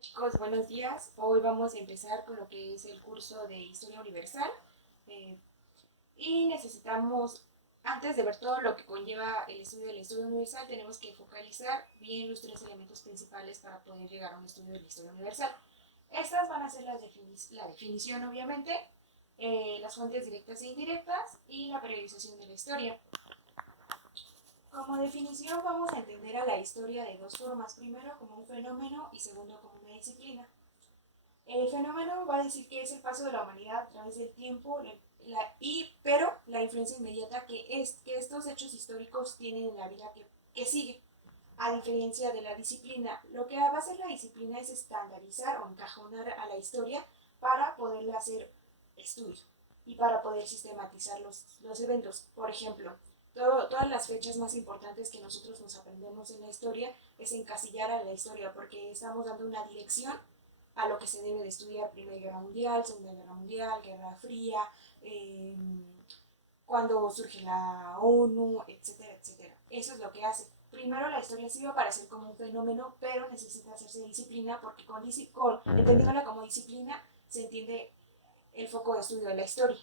Chicos, buenos días. Hoy vamos a empezar con lo que es el curso de Historia Universal eh, y necesitamos, antes de ver todo lo que conlleva el estudio de la Historia Universal, tenemos que focalizar bien los tres elementos principales para poder llegar a un estudio de la Historia Universal. Estas van a ser la definición, obviamente, las fuentes directas e indirectas y la periodización de la historia. Como definición vamos a entender a la historia de dos formas, primero como un fenómeno y segundo como una disciplina. El fenómeno va a decir que es el paso de la humanidad a través del tiempo, pero la influencia inmediata que estos hechos históricos tienen en la vida que sigue. A diferencia de la disciplina, lo que va a hacer la disciplina es estandarizar o encajonar a la historia para poderla hacer estudio y para poder sistematizar los eventos. Por ejemplo, todas las fechas más importantes que nosotros nos aprendemos en la historia es encasillar a la historia porque estamos dando una dirección a lo que se debe de estudiar: Primera Guerra Mundial, Segunda Guerra Mundial, Guerra Fría, eh, cuando surge la ONU, etcétera, etcétera. Eso es lo que hace. Primero la historia sí va a aparecer como un fenómeno, pero necesita hacerse disciplina porque entendiéndola como disciplina se entiende el foco de estudio de la historia.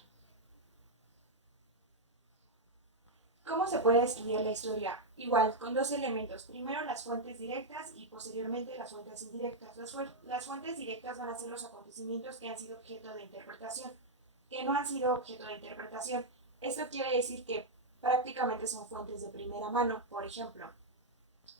¿Cómo se puede estudiar la historia? Igual, con dos elementos. Primero las fuentes directas y posteriormente las fuentes indirectas. Las fuentes directas van a ser los acontecimientos que han sido objeto de interpretación, que no han sido objeto de interpretación. Esto quiere decir que prácticamente son fuentes de primera mano. Por ejemplo,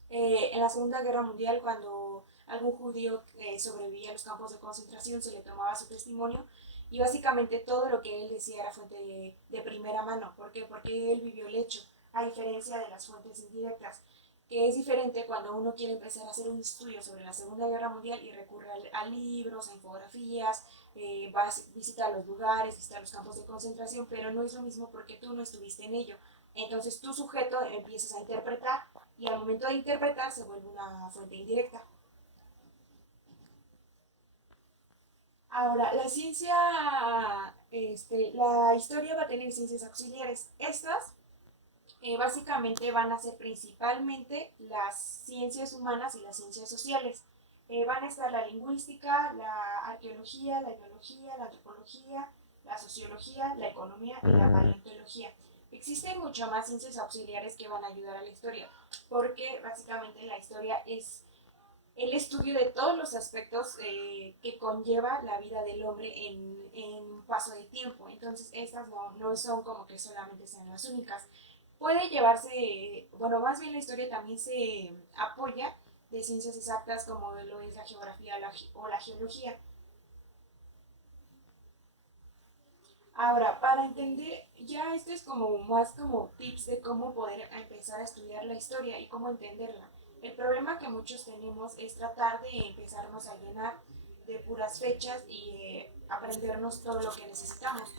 en la Segunda Guerra Mundial, cuando algún judío sobrevivía a los campos de concentración, se le tomaba su testimonio y básicamente todo lo que él decía era fuente de primera mano. ¿Por qué? Porque él vivió el hecho, a diferencia de las fuentes indirectas, que es diferente cuando uno quiere empezar a hacer un estudio sobre la Segunda Guerra Mundial y recurre a libros, a infografías, vas a visitar los lugares, visitar los campos de concentración, pero no es lo mismo porque tú no estuviste en ello. Entonces tu sujeto empiezas a interpretar y al momento de interpretar se vuelve una fuente indirecta. Ahora, la historia va a tener ciencias auxiliares. Estas básicamente van a ser principalmente las ciencias humanas y las ciencias sociales. Van a estar la lingüística, la arqueología, la biología, la antropología, la sociología, la economía y la paleontología. Existen mucho más ciencias auxiliares que van a ayudar a la historia, porque básicamente la historia es el estudio de todos los aspectos que conlleva la vida del hombre en paso de tiempo. Entonces, estas no son como que solamente sean las únicas. Puede llevarse, bueno, más bien la historia también se apoya de ciencias exactas como lo es la geografía o la geología. Ahora, para entender, ya esto es como más como tips de cómo poder empezar a estudiar la historia y cómo entenderla. El problema que muchos tenemos es tratar de empezarnos a llenar de puras fechas y aprendernos todo lo que necesitamos.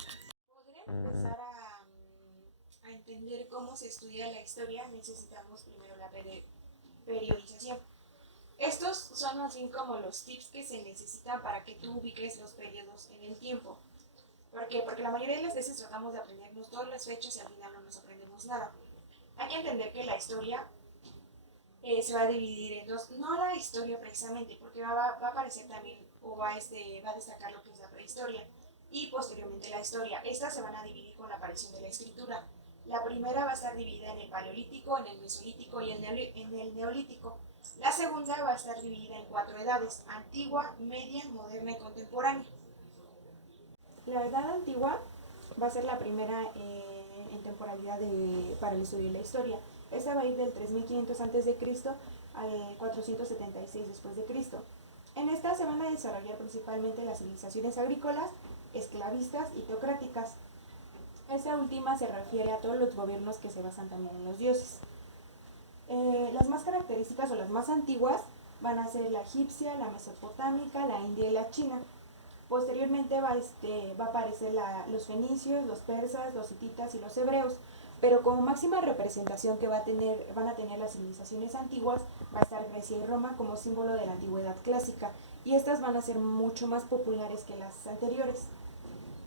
Poder empezar a entender cómo se estudia la historia, necesitamos primero la periodización. Estos son más bien como los tips que se necesitan para que tú ubiques los periodos en el tiempo. ¿Por qué? Porque la mayoría de las veces tratamos de aprendernos todas las fechas y al final no nos aprendemos nada. Hay que entender que la historia se va a dividir en dos. No la historia precisamente, porque va a aparecer también o va a destacar lo que es la prehistoria y posteriormente la historia. Estas se van a dividir con la aparición de la escritura. La primera va a estar dividida en el paleolítico, en el mesolítico y en el neolítico. La segunda va a estar dividida en cuatro edades: antigua, media, moderna y contemporánea. La edad antigua va a ser la primera en temporalidad para el estudio de la historia. Esta va a ir del 3500 a.C. al 476 después de Cristo. En esta se van a desarrollar principalmente las civilizaciones agrícolas, esclavistas y teocráticas. Esta última se refiere a todos los gobiernos que se basan también en los dioses. Las más características o las más antiguas van a ser la egipcia, la mesopotámica, la india y la china. Posteriormente va a aparecer los fenicios, los persas, los hititas y los hebreos, pero como máxima representación que van a tener las civilizaciones antiguas va a estar Grecia y Roma como símbolo de la antigüedad clásica, y estas van a ser mucho más populares que las anteriores.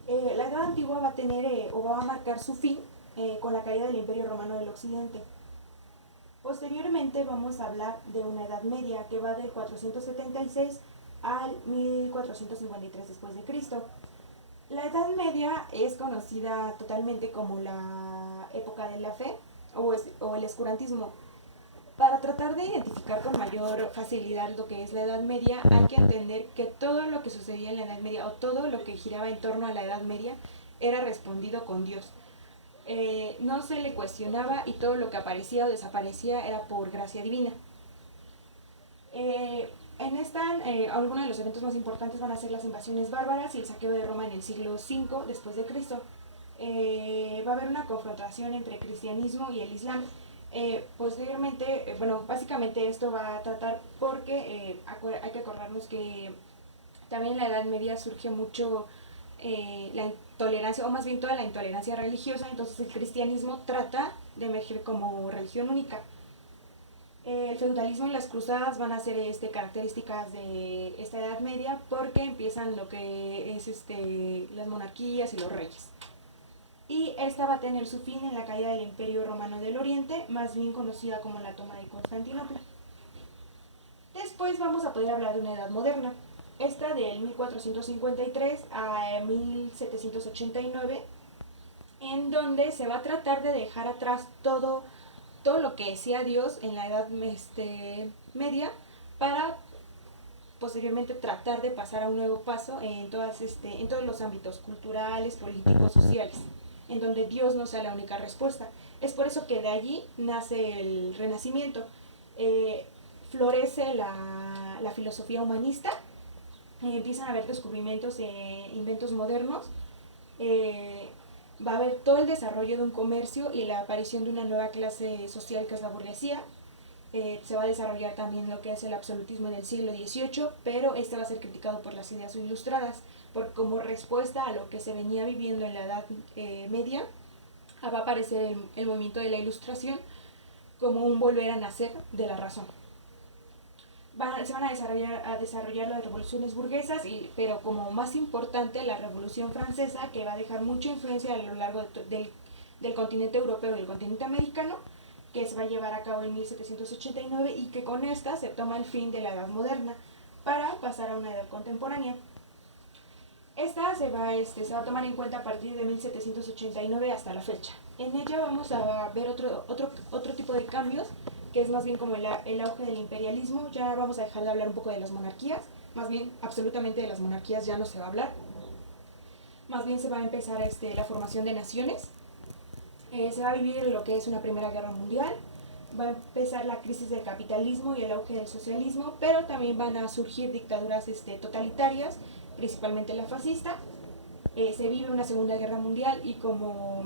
La Edad Antigua va a tener o va a marcar su fin con la caída del Imperio Romano del Occidente. Posteriormente vamos a hablar de una Edad Media que va del 476 al 1453 después de Cristo. La Edad Media es conocida totalmente como la época de la fe o el oscurantismo. Para tratar de identificar con mayor facilidad lo que es la Edad Media, hay que entender que todo lo que sucedía en la Edad Media o todo lo que giraba en torno a la Edad Media era respondido con Dios. No se le cuestionaba y todo lo que aparecía o desaparecía era por gracia divina. En esta, algunos de los eventos más importantes van a ser las invasiones bárbaras y el saqueo de Roma en el siglo V después de Cristo. Va a haber una confrontación entre el cristianismo y el islam. Posteriormente, bueno, básicamente esto va a tratar porque hay que acordarnos que también en la Edad Media surge mucho la intolerancia, o más bien toda la intolerancia religiosa, entonces el cristianismo trata de emerger como religión única. El feudalismo y las cruzadas van a ser características de esta Edad Media porque empiezan lo que es las monarquías y los reyes. Y esta va a tener su fin en la caída del Imperio Romano del Oriente, más bien conocida como la toma de Constantinopla. Después vamos a poder hablar de una edad moderna, esta del 1453 a 1789, en donde se va a tratar de dejar atrás todo lo que decía Dios en la edad media para posteriormente tratar de pasar a un nuevo paso en todos los ámbitos culturales, políticos, sociales, en donde Dios no sea la única respuesta. Es por eso que de allí nace el Renacimiento. Florece la filosofía humanista, empiezan a haber descubrimientos e inventos modernos, va a haber todo el desarrollo de un comercio y la aparición de una nueva clase social que es la burguesía. Se va a desarrollar también lo que es el absolutismo en el siglo XVIII, pero este va a ser criticado por las ideas ilustradas, porque como respuesta a lo que se venía viviendo en la Edad Media, va a aparecer el movimiento de la Ilustración como un volver a nacer de la razón. Se van a desarrollar las revoluciones burguesas, pero como más importante la Revolución Francesa, que va a dejar mucha influencia a lo largo del continente europeo y del continente americano, que se va a llevar a cabo en 1789 y que con esta se toma el fin de la Edad Moderna para pasar a una edad contemporánea. Esta se va a tomar en cuenta a partir de 1789 hasta la fecha. En ella vamos a ver otro tipo de cambios, que es más bien como el auge del imperialismo. Ya vamos a dejar de hablar un poco de las monarquías, más bien absolutamente de las monarquías ya no se va a hablar. Más bien se va a empezar la formación de naciones. Se va a vivir lo que es una Primera Guerra Mundial, va a empezar la crisis del capitalismo y el auge del socialismo, pero también van a surgir dictaduras totalitarias, principalmente la fascista. Se vive una Segunda Guerra Mundial y como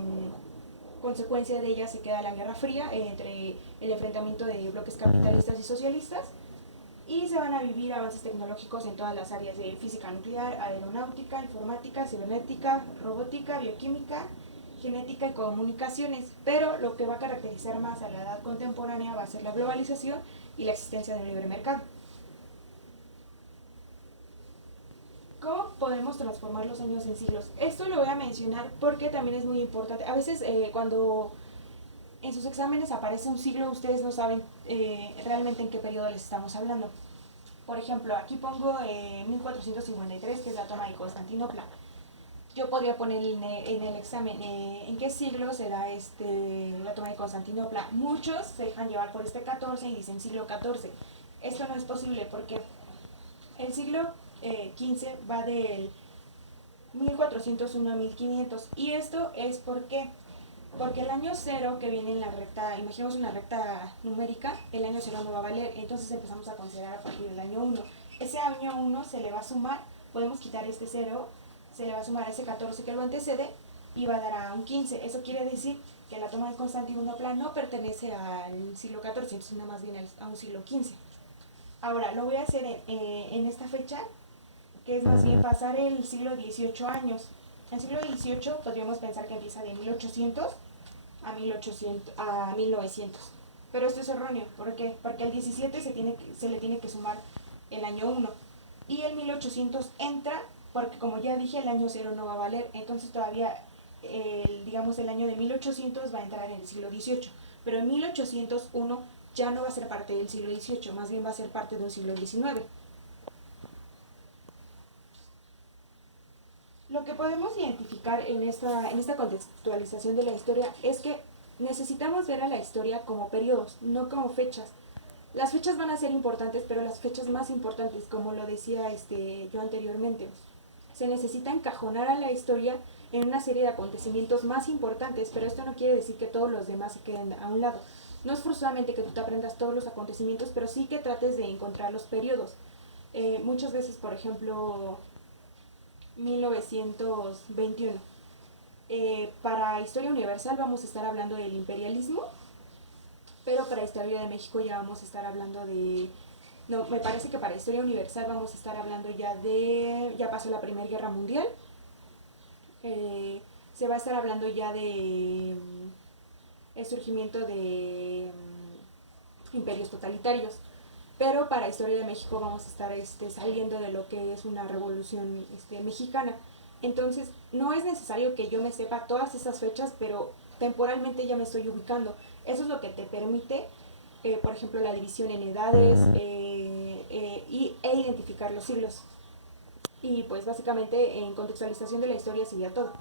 consecuencia de ella se queda la Guerra Fría entre el enfrentamiento de bloques capitalistas y socialistas, y se van a vivir avances tecnológicos en todas las áreas de física nuclear, aeronáutica, informática, cibernética, robótica, bioquímica, genética y comunicaciones, pero lo que va a caracterizar más a la edad contemporánea va a ser la globalización y la existencia de un libre mercado. ¿Cómo podemos transformar los años en siglos? Esto lo voy a mencionar porque también es muy importante. A veces cuando en sus exámenes aparece un siglo, ustedes no saben realmente en qué periodo les estamos hablando. Por ejemplo, aquí pongo 1453, que es la toma de Constantinopla. Yo podría poner en el examen en qué siglo se da la toma de Constantinopla. Muchos se dejan llevar por 14 y dicen siglo XIV. Esto no es posible porque el siglo XV va del 1401 a 1500. Y esto es porque el año cero que viene en la recta, imaginemos una recta numérica, el año cero no va a valer, entonces empezamos a considerar a partir del año 1. Ese año 1 se le va a sumar, podemos quitar este 0, se le va a sumar a ese 14 que lo antecede y va a dar a un 15. Eso quiere decir que la toma de Constantinopla no pertenece al siglo XIV, sino más bien a un siglo XV. Ahora, lo voy a hacer en esta fecha, que es más bien pasar el siglo XVIII años. El siglo XVIII podríamos pensar que empieza de 1800 a 1900. Pero esto es erróneo. ¿Por qué? Porque al 17 se le tiene que sumar el año 1. Y el 1800 entra porque, como ya dije, el año 0 no va a valer. Entonces todavía, el año de 1800 va a entrar en el siglo XVIII. Pero en 1801 ya no va a ser parte del siglo XVIII, más bien va a ser parte de un siglo XIX. lo que podemos identificar en esta contextualización de la historia es que necesitamos ver a la historia como periodos, no como fechas. Las fechas van a ser importantes, pero las fechas más importantes, como lo decía yo anteriormente, se necesita encajonar a la historia en una serie de acontecimientos más importantes, pero esto no quiere decir que todos los demás se queden a un lado. No es forzosamente que tú te aprendas todos los acontecimientos, pero sí que trates de encontrar los periodos. Muchas veces, por ejemplo, 1921. Para Historia Universal vamos a estar hablando del imperialismo, pero para Historia de México ya vamos a estar hablando de... No, me parece que para Historia Universal vamos a estar hablando ya de... Ya pasó la Primera Guerra Mundial. Se va a estar hablando ya de el surgimiento de imperios totalitarios. Pero para Historia de México vamos a estar saliendo de lo que es una revolución mexicana. Entonces, no es necesario que yo me sepa todas esas fechas, pero temporalmente ya me estoy ubicando. Eso es lo que te permite, por ejemplo, la división en edades e identificar los siglos. Y pues básicamente en contextualización de la historia sería todo.